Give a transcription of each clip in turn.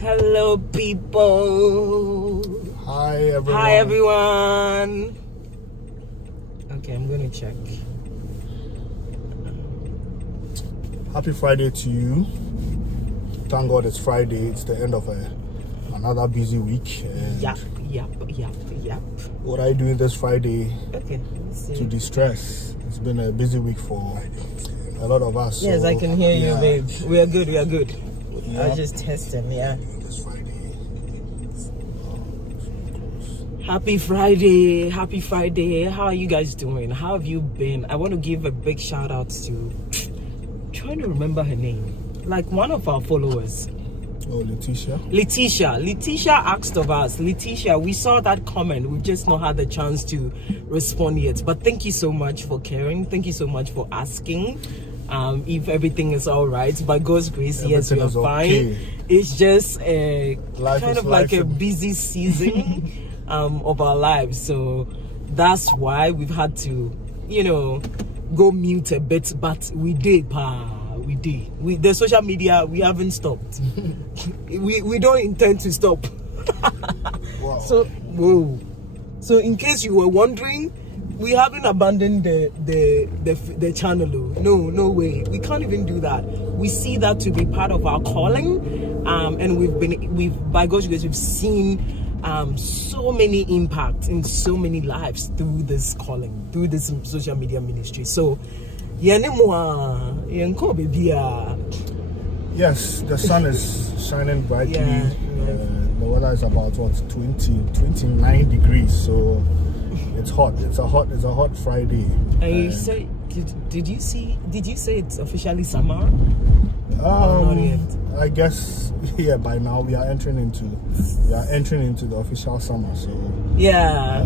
Hello, people. Hi, everyone. Hi, everyone. Okay, I'm going to check. Happy Friday to you. Thank God it's Friday. It's the end of another busy week. Yep. What are you doing this Friday Okay, let's see. to de-stress? It's been a busy week for a lot of us. Yes, so, I can hear you, babe. We are good. I Yeah. was just testing, yeah. This Friday. Happy Friday. How are you guys doing? How have you been? I want to give a big shout out to, trying to remember her name, like one of our followers. Oh, Letitia Asked of us. Letitia, we saw that comment. We've just not had the chance to respond yet. But thank you so much for caring. Thank you so much for asking if everything is all right. By God's grace, yes, we are fine. Okay. It's just Life kind is of like a life. busy season of our lives. So that's why we've had to, go mute a bit. But we did, we did. The social media, we haven't stopped. we don't intend to stop. Wow. So in case you were wondering, we haven't abandoned the channel. No way. We can't even do that. We see that to be part of our calling, and we've by God's grace, we've seen so many impacts in so many lives through this calling, through this social media ministry. So Yes, the sun is shining brightly. Yeah. The weather is about 29 degrees, so it's hot. It's a hot Friday. And you say, did you say it's officially summer? Not yet. I guess by now we are entering into the official summer. So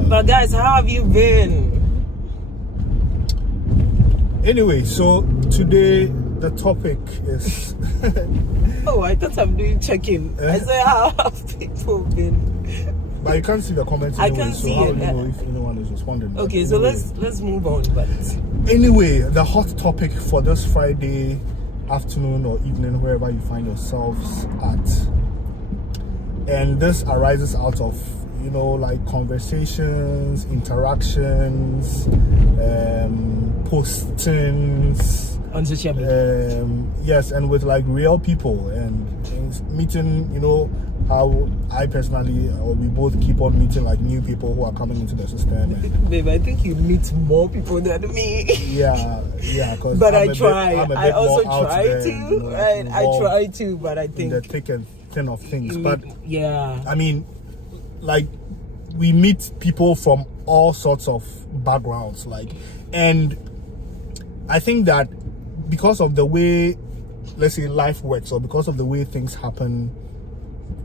but guys, how have you been? Anyway, so today the topic is Oh, I thought I'm doing check-in. I said, how have people been? but you can't see the comments I anyway, can't so see how it. do you know if anyone is responding? Okay, But so anyway. let's move on. But Anyway, the hot topic for this Friday afternoon or evening, wherever you find yourselves at, and this arises out of like conversations, interactions, postings on social media, yes, and with like real people and meeting, how I personally, or we both keep on meeting like new people who are coming into the system. Babe, I think you meet more people than me. Yeah, because But I try. I also more out try there, to, right? I try to, but I in think the thick and thin of things. But yeah, I mean, like, we meet people from all sorts of backgrounds, and I think that because of the way, let's say, life works, or because of the way things happen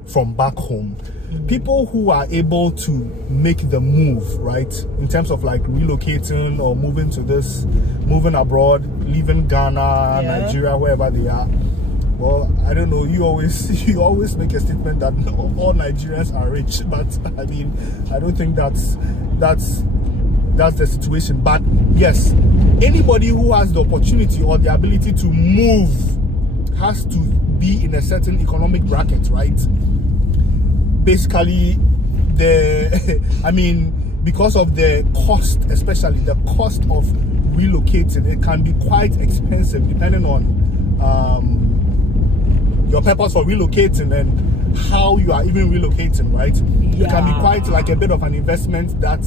from back home, people who are able to make the move, right, in terms of like relocating or moving abroad, leaving Ghana, Nigeria, wherever they are. Well, I don't know. You always make a statement that all Nigerians are rich, but I mean, I don't think that's the situation. But yes, anybody who has the opportunity or the ability to move has to be in a certain economic bracket, right? Basically, because of the cost, especially the cost of relocating, it can be quite expensive depending on your purpose for relocating and how you are even relocating, right? It can be quite like a bit of an investment that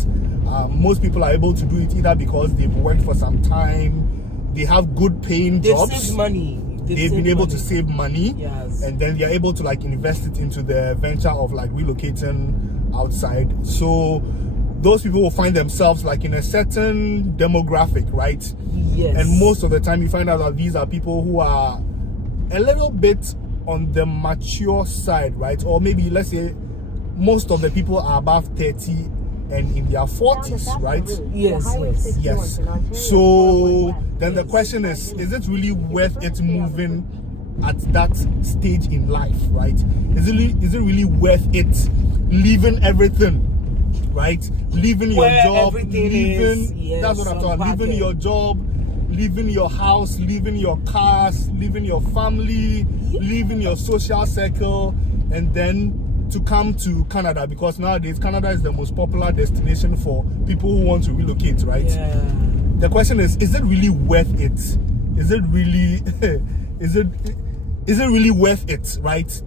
most people are able to do it either because they've worked for some time, they have good paying jobs, saved money. They've been able to save money, yes, and then they're able to like invest it into the venture of like relocating outside. So those people will find themselves like in a certain demographic, right? Yes. And most of the time you find out that these are people who are a little bit on the mature side, right? Or maybe let's say most of the people are above 30 and in their 40s, right? Yes. So then the question is it really worth it moving at that stage in life, right? Is it really worth it leaving everything, right? Leaving your job, that's what I'm talking. Leaving your job, leaving your house, leaving your cars, leaving your family, leaving your social circle, and then to come to Canada, because nowadays Canada is the most popular destination for people who want to relocate, right? Yeah. The question is it really worth it? Is it really is it really worth it, right?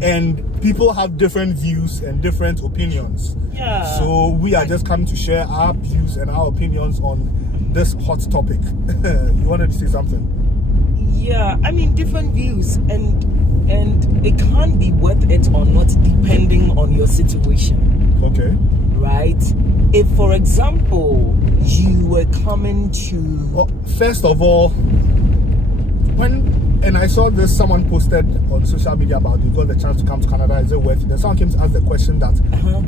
And people have different views and different opinions. Yeah. So we are just coming to share our views and our opinions on this hot topic. You wanted to say something? Yeah, I mean, different views, and it can't be worth it or not depending on your situation. Okay. Right? If, for example, you were coming to... Well, first of all, and I saw this, someone posted on social media about they got the chance to come to Canada, is it worth it? Then someone came to ask the question that,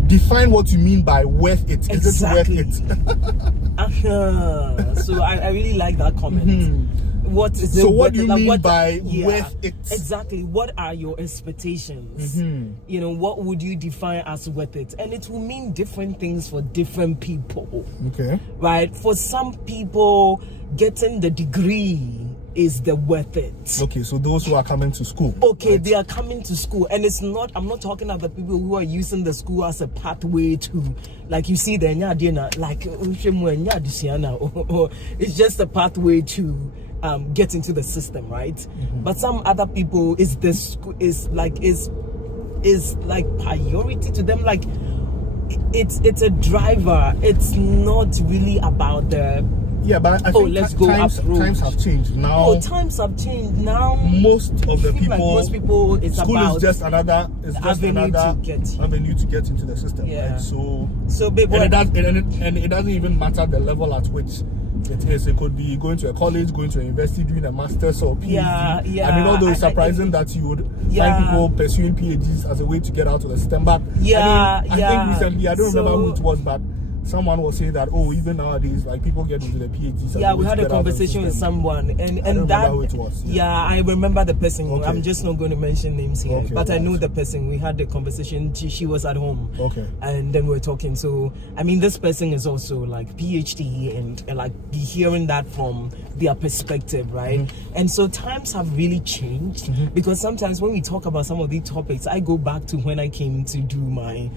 define what you mean by worth it. Exactly. Is it worth it? So I really like that comment. What is so it, what do you mean by yeah, worth it? Exactly. What are your expectations? You know, what would you define as worth it? And it will mean different things for different people. Okay. Right? For some people, getting the degree is the worth it. Okay, so those who are coming to school. Okay, right? they are coming to school, and it's not, I'm not talking about the people who are using the school as a pathway to, like you see the like it's just a pathway to get into the system, right? But some other people is like priority to them, like it's a driver. It's not really about the but I think let's go times have changed now. Oh, times have changed now. Most of the people, like most people, it's school about is just another avenue to get into the system, right? So babe, and it doesn't even matter the level at which it is. It could be going to a college, going to a university, doing a master's or PhD. I mean, although it's surprising that you would find people pursuing PhDs as a way to get out of the system. But I think recently, I don't remember who it was, but someone was saying that, even nowadays, like, people get into the PhDs. Yeah, we had a conversation with someone, and I don't remember who it was. I remember the person. Okay. I'm just not going to mention names here, but I know the person. We had the conversation. She was at home. Okay. And then we were talking. So, I mean, this person is also like PhD, and like be hearing that from their perspective, right? And so times have really changed, because sometimes when we talk about some of these topics, I go back to when I came to do my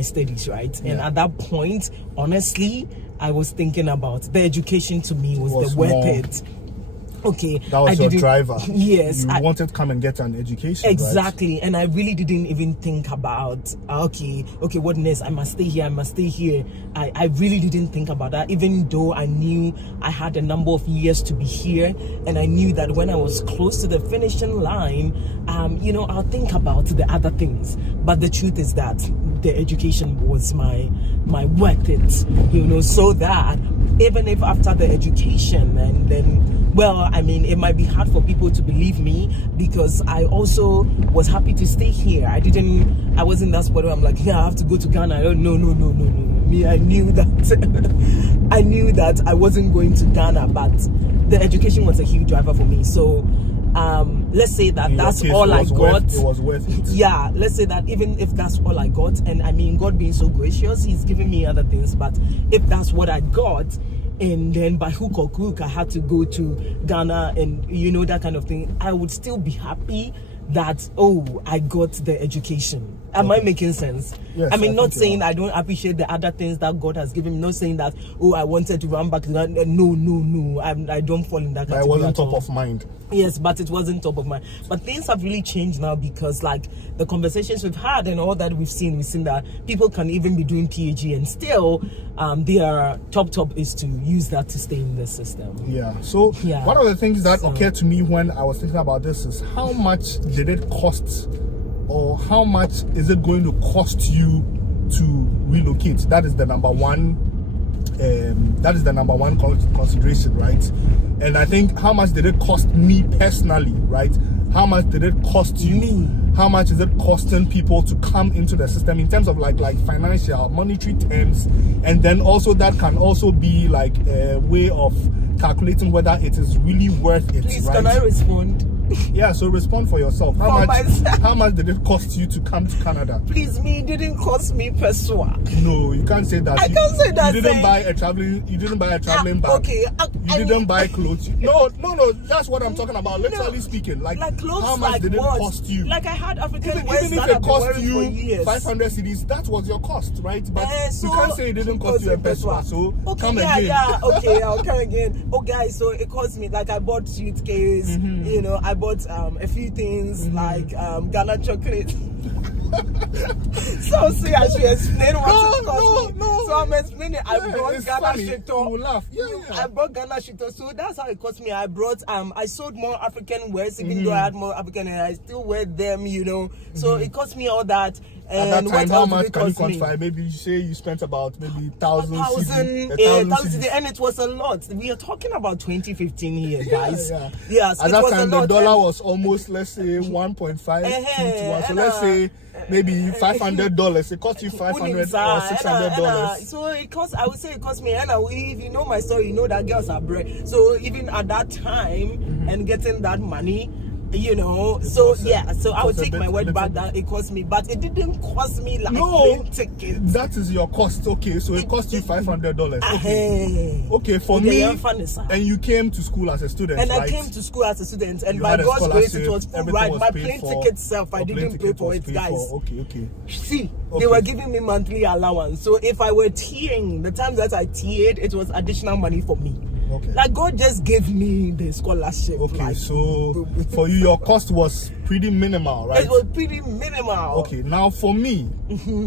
studies, right? And at that point, honestly, I was thinking about the education. To me was the worth it. Okay, that was your driver. Yes, you wanted to come and get an education. Exactly, right? And I really didn't even think about okay, what next? I must stay here. I really didn't think about that, even though I knew I had a number of years to be here, and I knew that when I was close to the finishing line, I'll think about the other things. But the truth is that the education was my worth it, so that even if after the education, and then, well, I mean, it might be hard for people to believe me, because I also was happy to stay here. I wasn't that spot where I'm like, I have to go to Ghana. No. Me, I knew that I wasn't going to Ghana, but the education was a huge driver for me. So let's say that that's all I got. It was worth it. Yeah, let's say that even if that's all I got, and I mean, God being so gracious, He's giving me other things, but if that's what I got, and then by hook or crook I had to go to Ghana and that kind of thing, I would still be happy that I got the education. Am I making sense? Yes, I mean, not saying I don't appreciate the other things that God has given me, not saying that I wanted to run back to that. No, I don't fall in that category. That wasn't top of mind. Yes, but it wasn't top of mind. But things have really changed now, because like the conversations we've had and all that we've seen that people can even be doing PhD and still their top is to use that to stay in the system. Yeah. So one of the things that occurred to me when I was thinking about this is, how much did it cost, or how much is it going to cost you to relocate? That is the number one. Consideration, right? And I think, how much did it cost me personally, right? How much did it cost you? How much is it costing people to come into the system in terms of like financial, monetary terms? And then also that can also be like a way of calculating whether it is really worth it. Please, right? can I respond? Yeah, so respond for yourself. For myself. How much did it cost you to come to Canada? Please, me, it didn't cost me pessoa. No, you can't say that. I can't say that. You didn't buy a traveling bag. Okay. You didn't buy clothes. No. That's what I'm talking about. Literally speaking, like clothes. How much did it cost you? Like I had African even wears if that it I've been cost wearing you for years. 500 cedis, that was your cost, right? But So you can't say it didn't cost you a peswa. So okay, come again. Yeah. Okay, I'll come again. Oh, guys, so it cost me, like I bought suitcase. You know, I bought a few things like Ghana chocolate. So see, I should explain what it cost me. No. So I'm explaining. I brought Ghana funny. shito. We'll laugh. Yeah. I brought Ghana shito. So that's how it cost me. I brought I sold more African wears, even though I had more African, and I still wear them. You know, so it cost me all that. And at that time, how much can you me? quantify? Maybe you say you spent about maybe 1,000 1,000 cedis. and it was a lot. We are talking about 2015 here, guys. Yeah. Yes, at it that was time, a lot. the dollar was almost, let's say, 1.5 to 1. So let's say maybe $500. It cost you $500 or $600. So it cost. I would say it cost me. And if you know my story, you know that girls are bread. So even at that time and getting that money. You know, so I would take my word back that it cost me, but it didn't cost me like plane tickets. That is your cost, okay? So it cost you $500. Okay, for me, and you came to school as a student, and right? I came to school as a student, and you by God's grace, it was full ride. My plane ticket self, I didn't pay for it, guys. Okay. See, they were giving me monthly allowance, so if I were tearing, the times that I tiered, it was additional money for me. Okay. Like God just gave me the scholarship. Okay, like, so for you, your cost was pretty minimal, right? It was pretty minimal. Okay, now for me,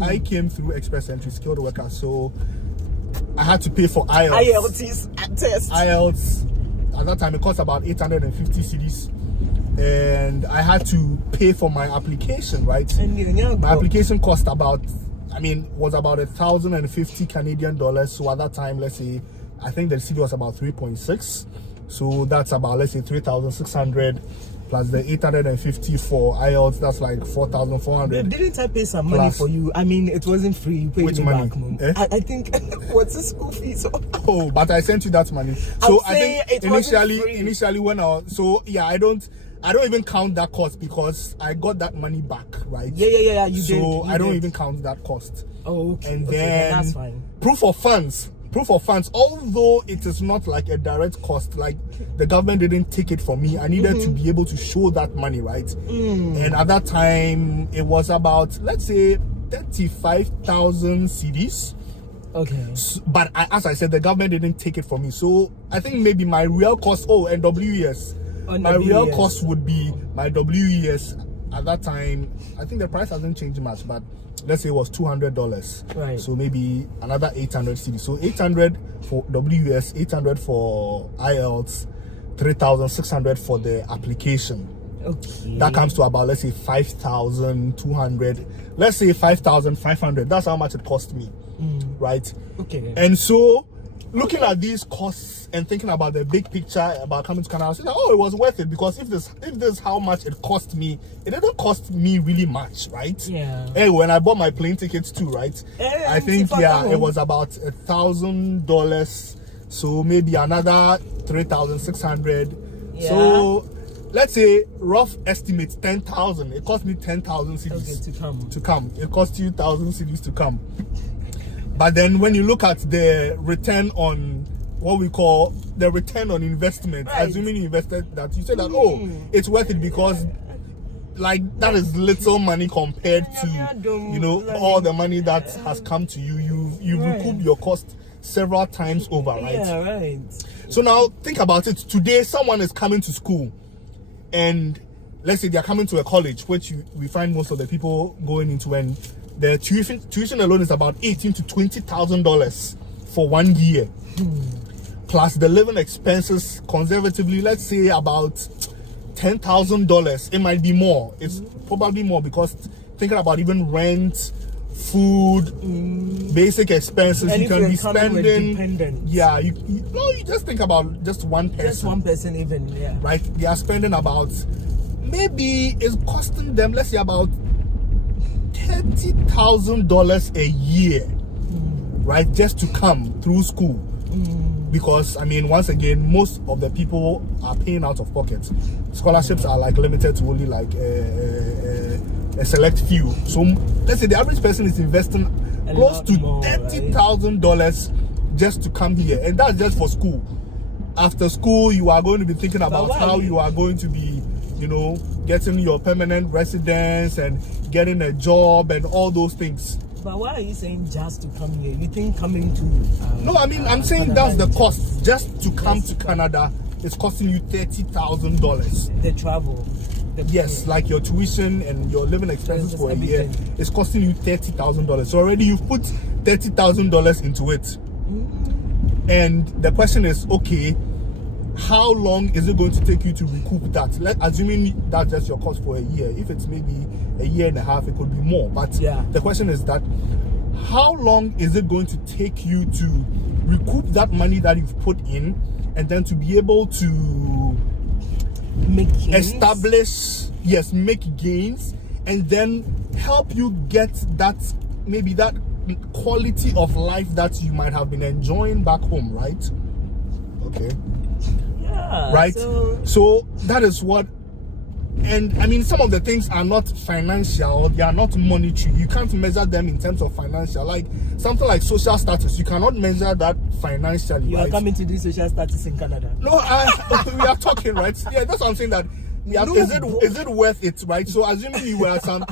I came through Express Entry, skilled worker, so I had to pay for IELTS. IELTS, at that time, it cost about 850 cedis. And I had to pay for my application, right? My application cost was about 1,050 Canadian dollars. So at that time, let's say, I think the city was about 3.6. So that's about, let's say, 3,600 plus the 850 for IELTS. That's like 4,400. Didn't I pay some money for you? I mean, it wasn't free. You paid me money? Back, Mom. I think, what's the school fees? Oh, but I sent you that money. So I think initially when I don't even count that cost because I got that money back, right? Yeah. So I don't even count that cost. Oh, okay. And then that's fine. Proof of funds, although it is not like a direct cost, like the government didn't take it from me, I needed to be able to show that money, right? And at that time, it was about, let's say, 35,000 cedis. Okay. But as I said, the government didn't take it from me. So I think maybe my real cost, and WES. My real cost would be my WES. At that time, I think the price hasn't changed much, but let's say it was $200. Right. So maybe another 800 cedis. So 800 for WES, 800 for IELTS, 3,600 for the application. Okay. That comes to about, let's say, 5,200. Let's say 5,500. That's how much it cost me. Right? Okay. And so, looking at these costs and thinking about the big picture about coming to Canada, I was like, it was worth it, because if this is how much it cost me, it didn't cost me really much, right? Yeah. Hey, when I bought my plane tickets too, right? I think it was about $1,000, so maybe another 3,600. Yeah. So let's say rough estimate 10,000. It cost me 10,000 cedis to come. It cost you 1,000 cedis to come. But then when you look at the return on what we call the return on investment, assuming you invested that, you say that, it's worth it because like that is little money compared to, all the money that has come to you. You've recouped your cost several times over, right? Yeah, right. So now think about it. Today, someone is coming to school and let's say they're coming to a college, which we find most of the people going into, and the tuition alone is about $18,000 to $20,000 for 1 year. Plus the living expenses, conservatively, let's say about $10,000. It might be more. It's probably more, because thinking about even rent, food, basic expenses, and you can be spending. You just think about just one person. Just one person, even, yeah. Right? They are spending about, maybe it's costing them, let's say about $30,000 a year, right? Just to come through school. because I mean, once again, most of the people are paying out of pocket. Scholarships are like limited to only like a select few. So let's say the average person is investing close to $30,000 just to come here, and that's just for school. After school, you are going to be thinking about how you are going to be, you know, getting your permanent residence and getting a job and all those things. But why are you saying just to come here? You think coming to... no, I mean, I'm saying Canada, that's the cost. Just to come to Canada, it's costing you $30,000. The travel. Yes, like your tuition and your living expenses for a year. It's costing you $30,000. So already you've put $30,000 into it. And the question is, okay, how long is it going to take you to recoup that? Assuming that's just your cost for a year. If it's maybe a year and a half, it could be more. But the question is that how long is it going to take you to recoup that money that you've put in, and then to be able to make gains, and then help you get that, maybe that quality of life that you might have been enjoying back home, right? Okay. Yeah. Right? So that is what, and I mean, some of the things are not financial, they are not monetary. You can't measure them in terms of financial. Like something like social status, you cannot measure that financially. You are coming to do social status in Canada. No, we are talking, right? Yeah, that's what I'm saying, that is it worth it, right? So assuming you were some,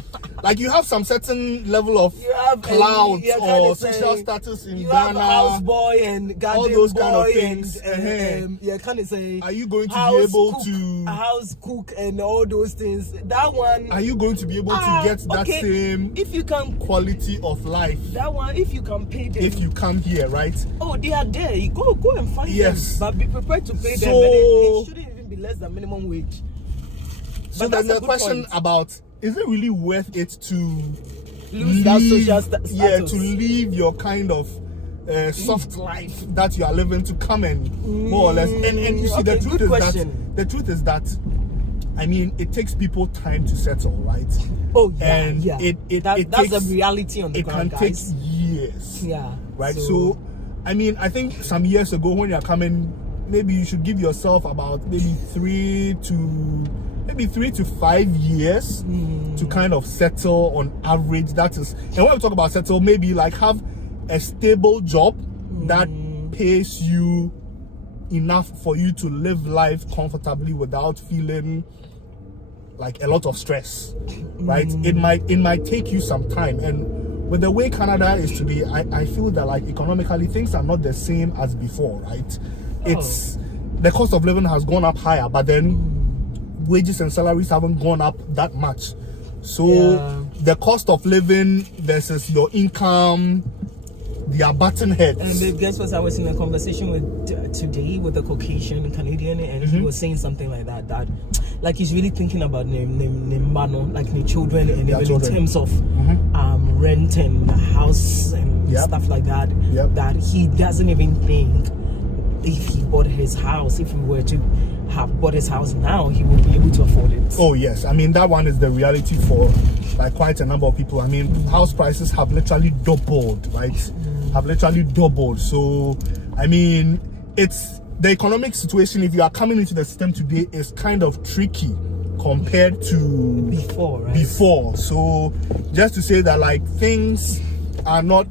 like you have some certain level of clout or social status in Ghana, house boy and garden all those boy kind of things. and kind of say, are you going to be able to house cook and all those things? That one, are you going to be able to get that same if you can quality of life? That one, if you can pay them, if you come here, right? Oh, they are there. You go and find them, but be prepared to pay them. And it shouldn't even be less than minimum wage. So then the question about, is it really worth it to lose that social status? Yeah, to leave your kind of soft life that you are living to come and more or less. And you see, the truth is that I mean, it takes people time to settle, right? Oh yeah, and that's a reality on the ground, guys. It takes years. Yeah. Right. So I mean, I think some years ago when you're coming, maybe you should give yourself about maybe 3 to 5 years to kind of settle on average. That is, and when we talk about settle, maybe like have a stable job that pays you enough for you to live life comfortably without feeling like a lot of stress, right? It might take you some time, and with the way Canada is today, I feel that like economically things are not the same as before, right? It's the cost of living has gone up higher, but then wages and salaries haven't gone up that much. So the cost of living versus your income, they are button heads. And babe, guess what? I was in a conversation with today with a Caucasian Canadian, and he was saying something like that like he's really thinking about Nimbano, like the children, and even in terms of rent and house and stuff like that. That he doesn't even think if he bought his house, if he were to have bought his house now, he would be able to afford it. Oh yes, I mean that one is the reality for like quite a number of people. I mean, house prices have literally doubled, right? Have literally doubled. So I mean, it's the economic situation, if you are coming into the system today, is kind of tricky compared to before, right? Before. So just to say that like things are not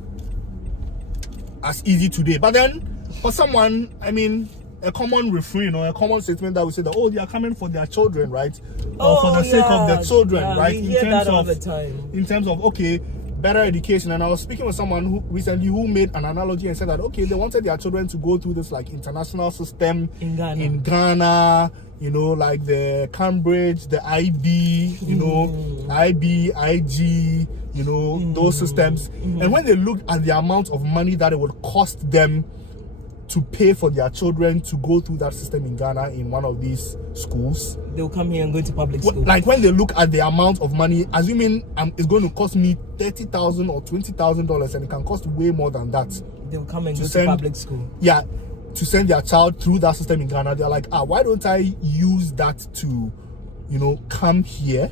as easy today. But then for someone, I mean, a common refrain or a common statement that we say that, oh, they are coming for their children, right? Or for the sake of their children, right? We hear that all the time. In terms of, okay, better education. And I was speaking with someone who recently made an analogy and said that, okay, they wanted their children to go through this like international system in Ghana, you know, like the Cambridge, the IB, you know, IB, IG, you know, those systems. And when they looked at the amount of money that it would cost them to pay for their children to go through that system in Ghana in one of these schools, they'll come here and go to public school. Like when they look at the amount of money, assuming it's going to cost me $30,000 or $20,000, and it can cost way more than that, they'll come and go to public school. Yeah, to send their child through that system in Ghana. They're like, why don't I use that to, you know, come here,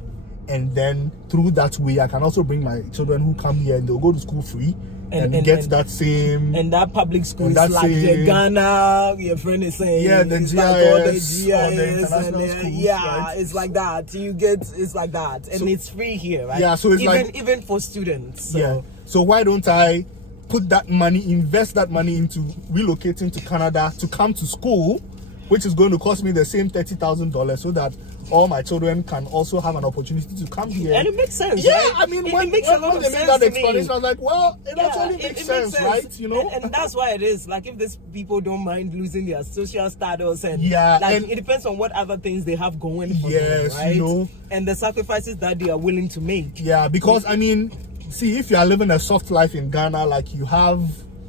and then through that way I can also bring my children who come here and they'll go to school free. and get that same. And that public school and is that like the same- Ghana, your friend is saying. Yeah, the it's GIS, like all the or the GIS international and schools, yeah, right? it's like that. It's like that, and it's free here, right? Yeah, so it's even for students. So. Yeah. So why don't I put that money, invest that money into relocating to Canada to come to school, which is going to cost me the same $30,000, so that all my children can also have an opportunity to come here. And it makes sense. Yeah, right? I mean, it when makes a lot they of made sense that to me. explanation, I was like, well, it actually makes sense, right? You know, and that's why it is. Like, if these people don't mind losing their social status, and Yeah, like and- it depends on what other things they have going for Yes, them, right? you know. And the sacrifices that they are willing to make. yeah, because I mean, see, if you are living a soft life in Ghana, like you have.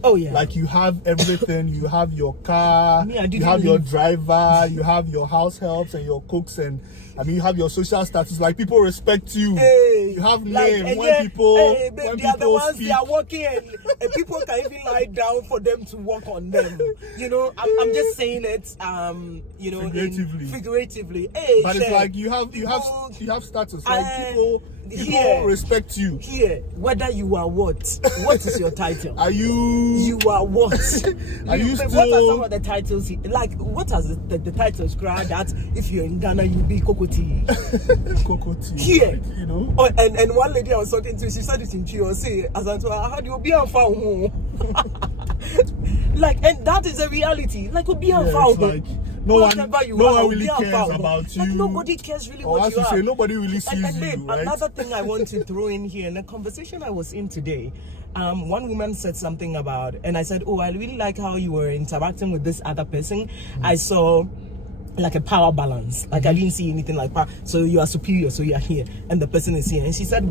Oh yeah. Like you have everything, you have your car, Me, I you didn't have your leave. driver, you have your house helps and your cooks, and I mean you have your social status. Like people respect you. Hey, You have like, name and when yeah, people hey, when they are the people ones speak. they are walking, and people can even lie down for them to walk on them. You know, I'm just saying it. You know, figuratively. Hey, But it's Shay, like you have status. Like people here. respect you. Here, whether you are what is your title? Are you? You are what? Are you What are still- some of the titles? Like, what are the titles? Cry that if you're in Ghana, you be Kokoti. Cocoa tea, Here, like, you know. Oh, and one lady I was talking to, she said it in Chio. Say, as I told her, how do you be on phone? Like, and that is a reality. Like, be on Yeah, phone. it's like no one really be on cares phone. about Like, you. nobody cares really Or what as you you are. say, nobody really sees And you, then right? another thing I want to throw in here, in the conversation I was in today, one woman said something about, and I said, oh, I really like how you were interacting with this other person. I saw like a power balance. Like I didn't see anything like power. So you are superior, so you are here, and the person is here. And she said,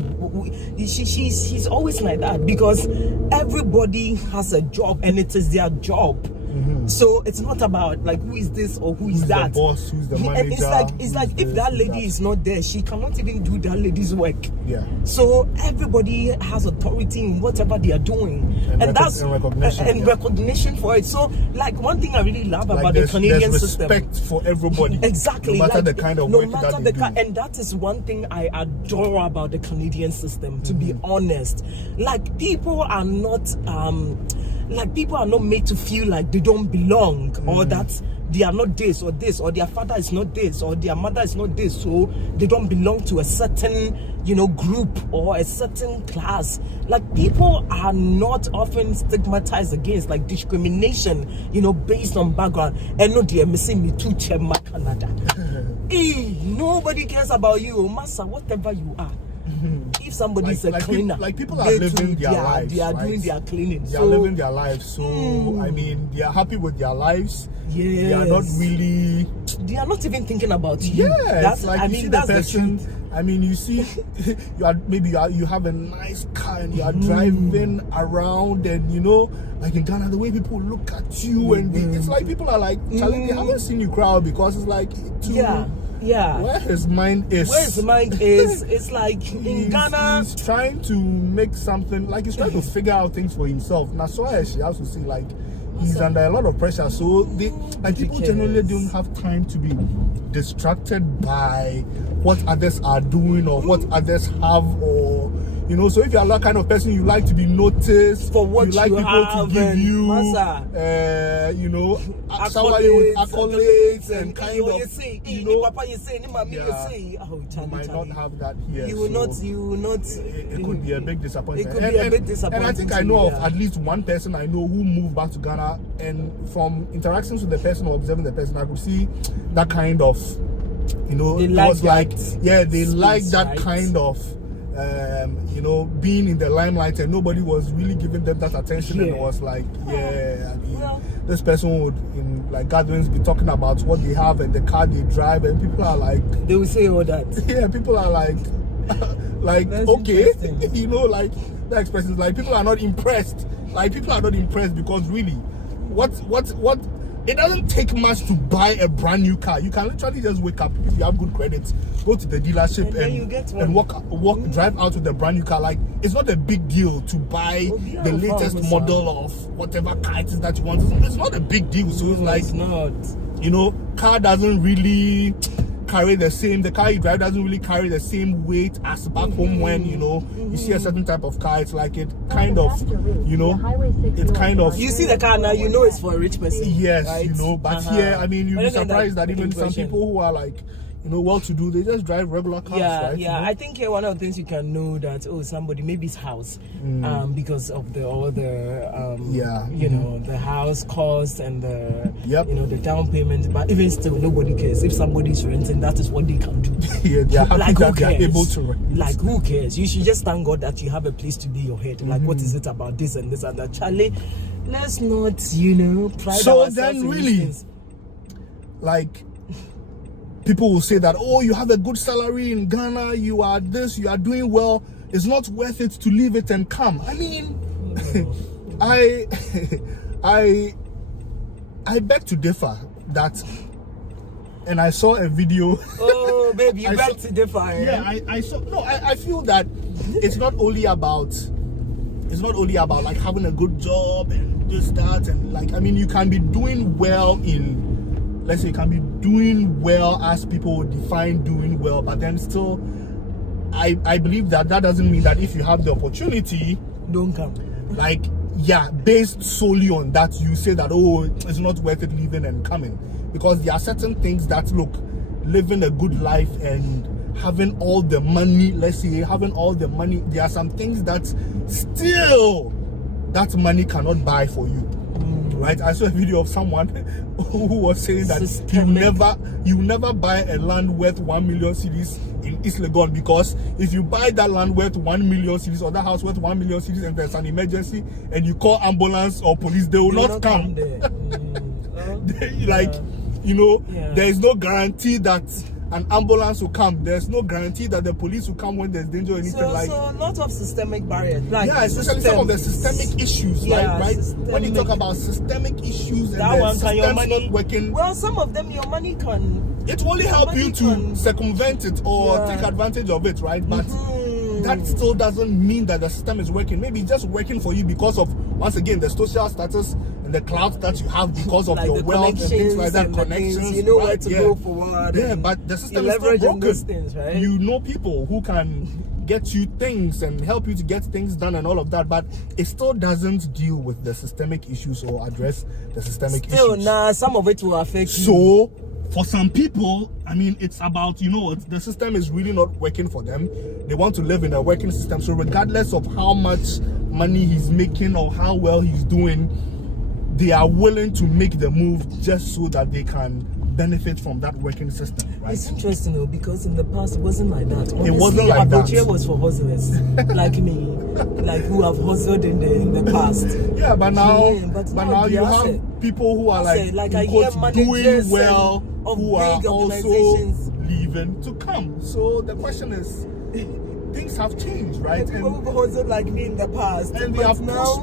she's always like that because everybody has a job, and it is their job. So it's not about like who is this or who is Who's that. the boss, who's the manager. And it's like if who's that this, lady that. is not there, she cannot even do that lady's work. Yeah. So everybody has authority in whatever they are doing, And that's recognition, and yeah. recognition for it. So like one thing I really love Like about the Canadian there's system. respect for everybody. Exactly. No matter like, the kind of no work matter that the they do. and that is one thing I adore about the Canadian system, to be honest. Like people are not made to feel like they don't belong, or that they are not this or this, or their father is not this, or their mother is not this, so they don't belong to a certain, group or a certain class. Like people are not often stigmatized against, like discrimination, based on background. And no, dear, missing me too, Canada. Nobody cares about you, Masa, whatever you are. If somebody is a cleaner, people are living their lives. They are right? doing their cleaning. They are living their lives. So I mean, they are happy with their lives. Yes. They are not really. They are not even thinking about you. Yeah, That's it's like I you mean, see that's the person. the truth. I mean, you see, you have a nice car and you are driving around, and like in Ghana, the way people look at you, and it's like people are like, Charlie, they haven't seen you cry because it's like, Yeah. where his mind is. It's like in Ghana. He's trying to make something, like he's trying to figure out things for himself. Now, so I she also see like he's under a lot of pressure. So people generally don't have time to be distracted by what others are doing or what others have, or so if you are that kind of person, you like to be noticed For what you like you people have to give and you shower you with accolades and kind of Papa, you say, Mama, you say, you might not have that here. You will not. It could be a big disappointment. It could be a big disappointment. And I think I know of at least one person I know who moved back to Ghana, and from interactions with the person or observing the person, I could see that kind of, They it like was like, that they like space, that right? kind of, being in the limelight, and nobody was really giving them that attention. And it was like, this person would in like gatherings be talking about what they have and the car they drive, and people are like, They will say all that. yeah, people are like That's okay, interesting. like the expression is like people are not impressed. Like people are not impressed because really, what? It doesn't take much to buy a brand new car. You can literally just wake up if you have good credit, go to the dealership And then you get one. and walk drive out with a brand new car. Like it's not a big deal to buy the latest model of whatever car it is that you want. It's not a big deal. So it's like It's not. car doesn't really carry the car you drive doesn't really carry the same weight as back home when, you know, you see a certain type of car. It's like it kind of, you know, it's kind of... You see the car now, you know it's for a rich person. Yes, right? you know, but here, I mean, you'd be surprised that even some people who are like, you know, well-to-do, they just drive regular cars, right? Yeah, you know? I think here one of the things you can know that, somebody, maybe his house, because of you know, the house cost and the, you know, the down payment, but even still, nobody cares. If somebody's renting, that is what they can do. Yeah, they are happy like, that they are able to rent. Like, who cares? You should just thank God that you have a place to lay your head. Like, what is it about this and this and that? Charlie, let's not, you know, pride ourselves then in really, things. like, people will say that, oh, you have a good salary in Ghana, you are this, you are doing well, it's not worth it to leave it and come. I mean, I beg to differ that, and I saw a video. Oh, baby, you beg to differ. Yeah, I saw. No, I feel that it's not only about like having a good job and this, that, and like, I mean, you can be doing well in, let's say, you can be doing well as people would define doing well, but then still, I believe that doesn't mean that if you have the opportunity, don't come. Like, yeah, based solely on that, you say that, oh, it's not worth it leaving and coming. Because there are certain things that, look, living a good life and having all the money, let's say, having all the money, there are some things that still that money cannot buy for you. Right? I saw a video of someone who was saying that you never buy a land worth 1 million cedis in East Legon, because if you buy that land worth 1 million cedis or that house worth 1 million cedis and there's an emergency and you call ambulance or police, they will not come. Like, you know, there is no guarantee that an ambulance will come. There's no guarantee that the police will come when there's danger or anything. So a lot of systemic barriers. Like, yeah, especially some of the systemic issues, right? When you talk about systemic issues and the systems not working, well, some of them your money can. It will only help you to circumvent it or take advantage of it, right? But that still doesn't mean that the system is working. Maybe it's just working for you because of, once again, the social status and the clout that you have because of like your wealth and things like that, connections. You know where to go forward. Yeah, but the system is still broken. Things, right? You know people who can get you things and help you to get things done and all of that, but it still doesn't deal with the systemic issues or address the systemic issues. Some of it will affect you. So, for some people, I mean, it's about, you know, the system is really not working for them. They want to live in a working system. So regardless of how much money he's making or how well he's doing, they are willing to make the move just so that they can benefit from that working system, right? It's interesting though, because in the past it wasn't like that. Honestly, it wasn't like that. Aboche was for hustlers like me, like who have hustled in the past. Yeah, but now, now you have people who are like I hear doing well, who are also leaving to come. So the question is, things have changed, right? People who hustled like me in the past, and they have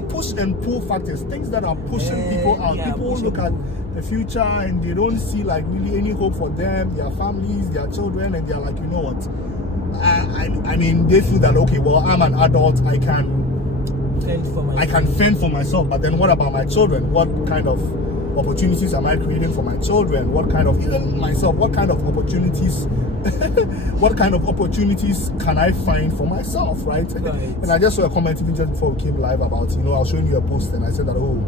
push and pull factors, things that are pushing people out. People look at the future and they don't see like really any hope for them, their families, their children, and they're like, you know what? I mean, they feel that, okay, well, I'm an adult, I can fend for myself, but then what about my children? What kind of opportunities am I creating for my children? What kind of, even myself, what kind of opportunities what kind of opportunities can I find for myself, right? And I just saw a comment even just before we came live about, you know, I was showing you a post and I said that, oh,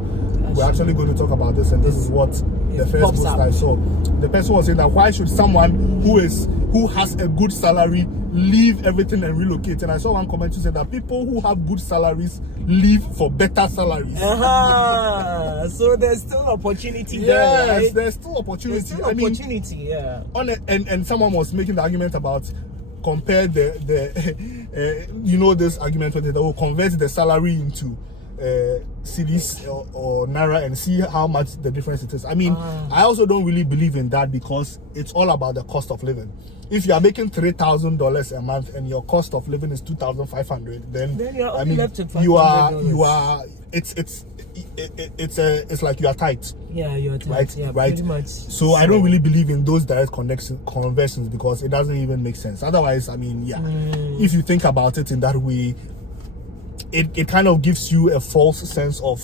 we're actually going to talk about this, and this is what the first post I saw. The person was saying that why should someone who has a good salary leave everything and relocate? And I saw one comment who said that people who have good salaries leave for better salaries. So there's still opportunity there. Yes, right? there's still opportunity. There's still opportunity, yeah. And someone was making the argument about compare the you know, this argument where they will convert the salary into cedis or naira and see how much the difference it is. I mean, I also don't really believe in that, because it's all about the cost of living. If you are making $3,000 a month and your cost of living is $2,500, then you're only left with $500. It's like you are tight. Yeah, you're tight. Right, yeah, right. Pretty much. So I don't really believe in those direct conversions, because it doesn't even make sense. Otherwise, I mean, if you think about it in that way, it kind of gives you a false sense of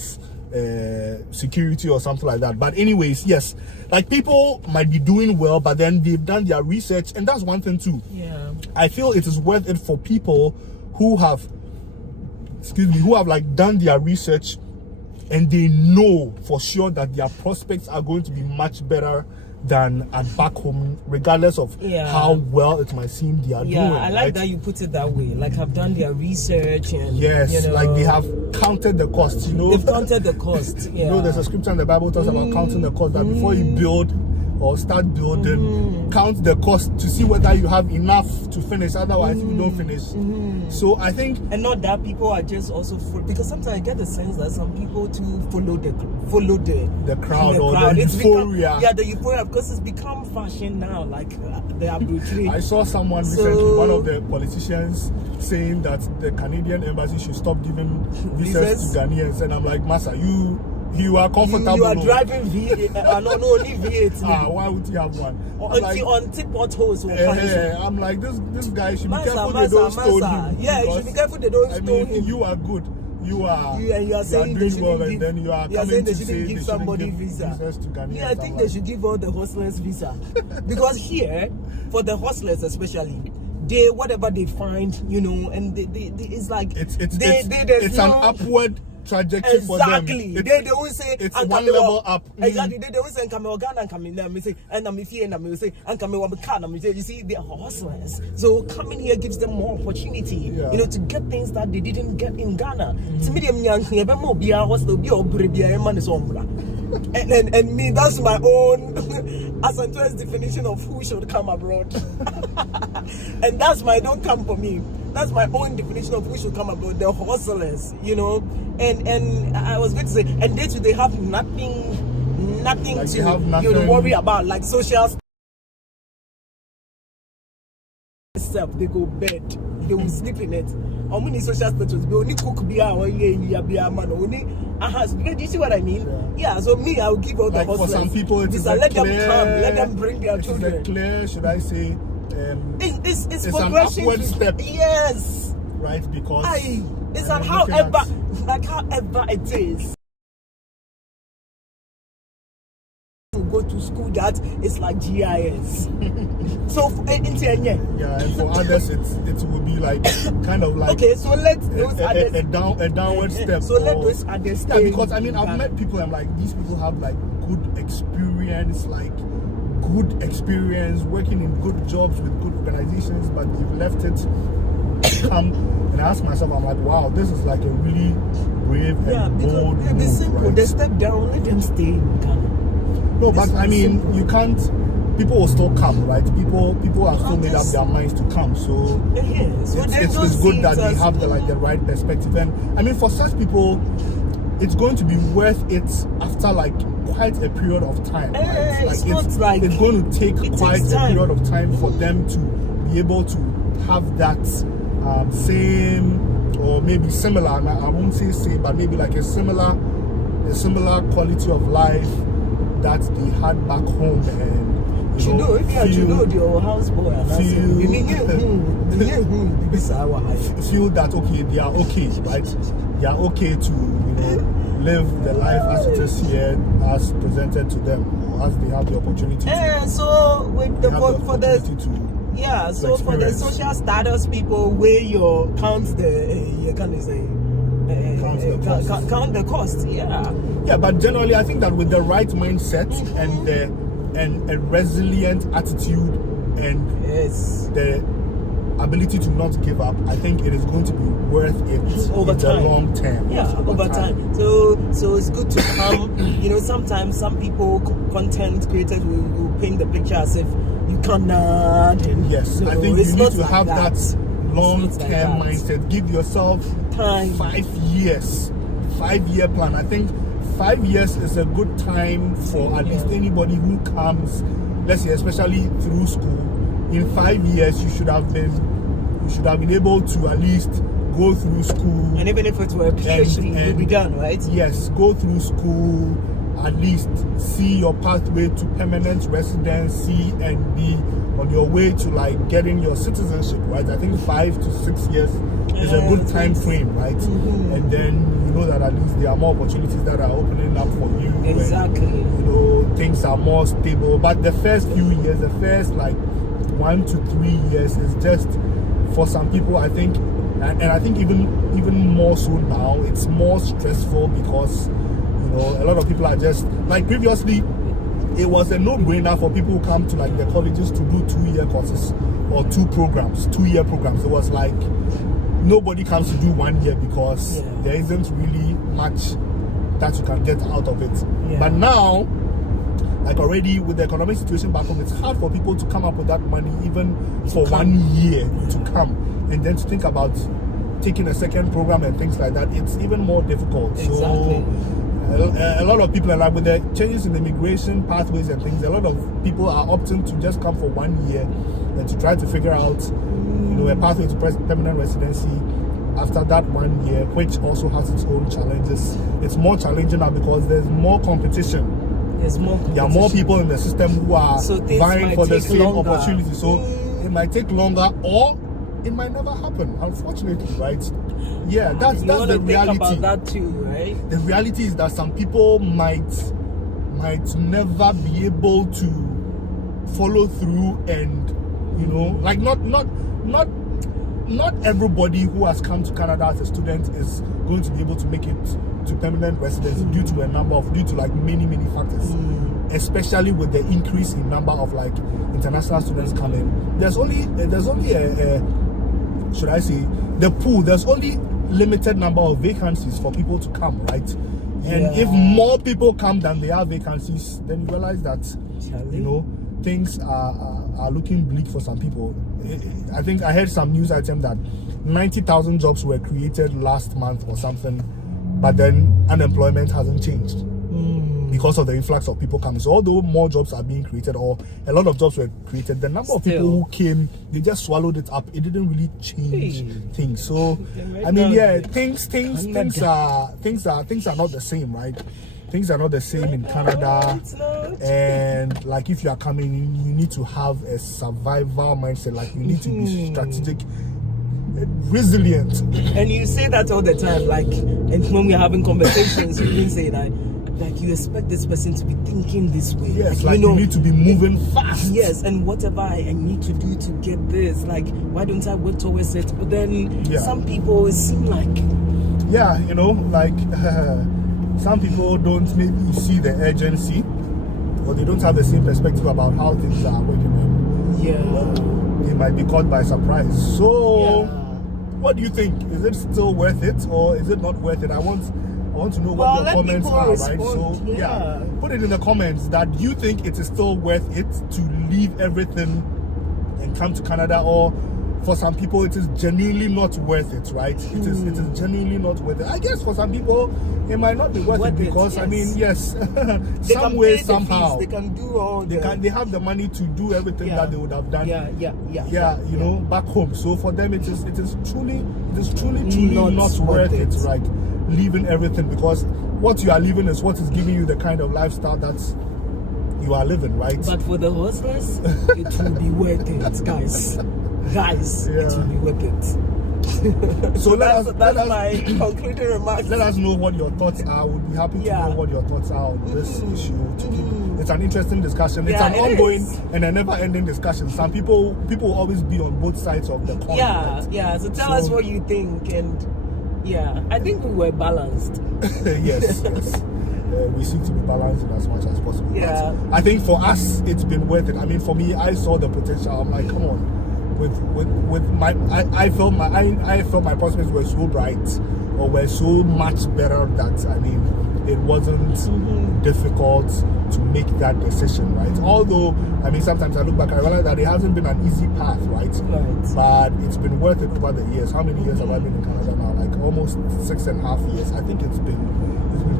security or something like that. But anyways, yes, like people might be doing well, but then they've done their research, and that's one thing too. Yeah, I feel it is worth it for people who have, who have like done their research, and they know for sure that their prospects are going to be much better than at back home, regardless of how well it might seem they are doing. I like that you put it that way. Like, have done their research, and like they have counted the cost. They've counted the cost. There's a scripture in the Bible talks about counting the cost, that before you build or start building, count the cost to see whether you have enough to finish. Otherwise, you don't finish. So I think, and not that people are just also because sometimes I get the sense that some people too follow the crowd or the euphoria. The euphoria, because it's become fashion now. Like they are brutally. I saw someone recently, one of the politicians, saying that the Canadian embassy should stop giving visas to Ghanaians, and I'm like, Massa, you are comfortable. You are driving V8. No, only V8. Why would you have one? On tip potholes. I'm like, this guy should be careful they don't stone him. Yeah, you should be careful they don't stone him. You are good. You are saying doing well, and then you are coming to say give somebody visa. I think they should give all the hustlers visa. Because here, for the hustlers especially, whatever they find, and they it's like it's an upward trajectory for them. Exactly. They always say it's one level up. Exactly. They always say come Ghana and come in there. Me say and I'm here and I'm say and come one car. You see, they are hustlers. So coming here gives them more opportunity. To get things that they didn't get in Ghana. To me, them young here, but more be a hustle, be a man is sombra. And me, that's my own Asantua's definition of who should come abroad. And that's don't come for me. That's my own definition of who should come abroad. The hustlers, And I was going to say, and they have nothing like to worry about, like social stuff. They go bed, they will sleep in it. How many social status? They only cook beer or man only. Do you see what I mean? So me, I will give all the hustlers. For some people, it is let them come, let them bring their children. It's clear, should I say? It's an upward step. Yes. Right, because it's however it is. To go to school, that it's like GIS. So and for others it will be like kind of like okay. So let those others a downward step. So let those others stay. Because I've met people. I'm like, these people have like good experience, working in good jobs with good organizations, but they've left it. And I ask myself, I'm like, wow, this is like a really brave and bold move. It's simple. Right? They step down, let them stay in Ghana. No, but you can't. People will still come, right? People are still made up their minds to come. So it's good that they have the right perspective. And for such people, it's going to be worth it after like quite a period of time. Right? It's going to take quite a period of time for them to be able to have that same or maybe similar. I won't say same, but maybe like a similar quality of life that they had back home. And your houseboy feel that they are okay, right? They are okay to live the life as it is here, as presented to them, or as they have the opportunity to. So with for the social status people, where you count the cost. Yeah, but generally I think that with the right mindset and a resilient attitude and the ability to not give up, I think it is going to be worth it over time. The long term. Over time. So it's good to come. Sometimes some people, content creators, will paint the picture as if you cannot. Yes, I think you need to have that long-term mindset. Give yourself time. 5 years, 5-year plan. I think 5 years is a good time for at least anybody who comes, let's say, especially through school. In 5 years, you should have been able to at least go through school. And even if it were a PhD, it will be done, right? Yes, go through school, at least see your pathway to permanent residency and be on your way to like getting your citizenship, right? I think 5 to 6 years is a good time frame, right? And then you know that at least there are more opportunities that are opening up for you. Exactly. When, you know, things are more stable. But the first few years, the first like 1 to 3 years is just, for some people, I think, and I think even more so now, it's more stressful because, you know, a lot of people are just, like previously, it was a no-brainer for people who come to like the colleges to do 2-year courses or 2-year programs. It was like nobody comes to do 1 year because there isn't really much that you can get out of it. But now, like already with the economic situation back home, it's hard for people to come up with that money even for 1 year to come, and then to think about taking a second program and things like that. It's even more difficult. Exactly. So a lot of people are like, with the changes in immigration pathways and things, a lot of people are opting to just come for 1 year and to try to figure out, you know, a pathway to permanent residency after that 1 year, which also has its own challenges. It's more challenging now because there's more competition. There are more people in the system who are vying for the same opportunity. So it might take longer, or it might never happen, unfortunately, right? Yeah, that's the reality. Think about that too, right? The reality is that some people might never be able to follow through, and you know, like not everybody who has come to Canada as a student is going to be able to make it to permanent residency due to like many factors, especially with the increase in number of like international students coming. There's only a should I say, the pool, there's only limited number of vacancies for people to come, right? And if more people come than there are vacancies, then you realize that, you know, things are looking bleak for some people. I think I heard some news item that 90,000 jobs were created last month or something, but then unemployment hasn't changed because of the influx of people coming. So although more jobs are being created, or a lot of jobs were created, the number of people who came, they just swallowed it up. It didn't really change things. So I mean, things are not the same, right? Things are not the same in Canada. And like, if you are coming, you need to have a survival mindset. Like, you need to be strategic, resilient. And you say that all the time, like, and when we're having conversations, you can say that, like, you expect this person to be thinking this way. Yes, like, you need to be moving fast. Yes, and whatever I need to do to get this, like, why don't I work towards it? But then some people, it seem like... Yeah, you know, like, some people don't maybe see the urgency, or they don't have the same perspective about how things are working. They might be caught by surprise. So, what do you think? Is it still worth it, or is it not worth it? I want to know what your comments are, right? So put it in the comments that you think it is still worth it to leave everything and come to Canada, or for some people it is genuinely not worth it, right? It is genuinely not worth it. I guess for some people it might not be worth it because I mean, some way, somehow they can do all they have the money to do everything that they would have done. You know, back home. So for them it is truly not worth it, right? Leaving everything, because what you are leaving is what is giving you the kind of lifestyle that you are living, right? But for the hustlers, it will be worth it, guys. It will be worth it. So that's my concluding remarks. Let us know what your thoughts are. We'll be happy to know what your thoughts are on this issue. It's an interesting discussion. It's an ongoing and a never-ending discussion. Some people will always be on both sides of the coin. So tell us what you think. And I think we were balanced. Yes. We seem to be balanced in as much as possible. But I think for us, it's been worth it. I mean, for me, I saw the potential. I'm like, come on. With my, I felt my prospects were so bright, or were so much better that I mean, it wasn't difficult to make that decision, right? Although, I mean, sometimes I look back, I realize that it hasn't been an easy path, right? But it's been worth it over the years. How many years have I been in Canada now? Like almost 6.5 years. I think it's been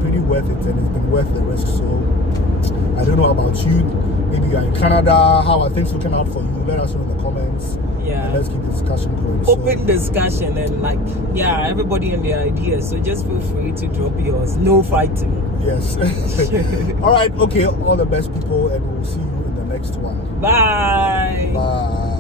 pretty worth it, and it's been worth the risk. So I don't know about you. Maybe you're in Canada. How are things looking out for you? Let us know in the comments. And let's keep the discussion going. Open discussion, and like, everybody and their ideas. So just feel free to drop yours. No fighting. Yes. All right. Okay. All the best, people, and we'll see you in the next one. Bye. Bye.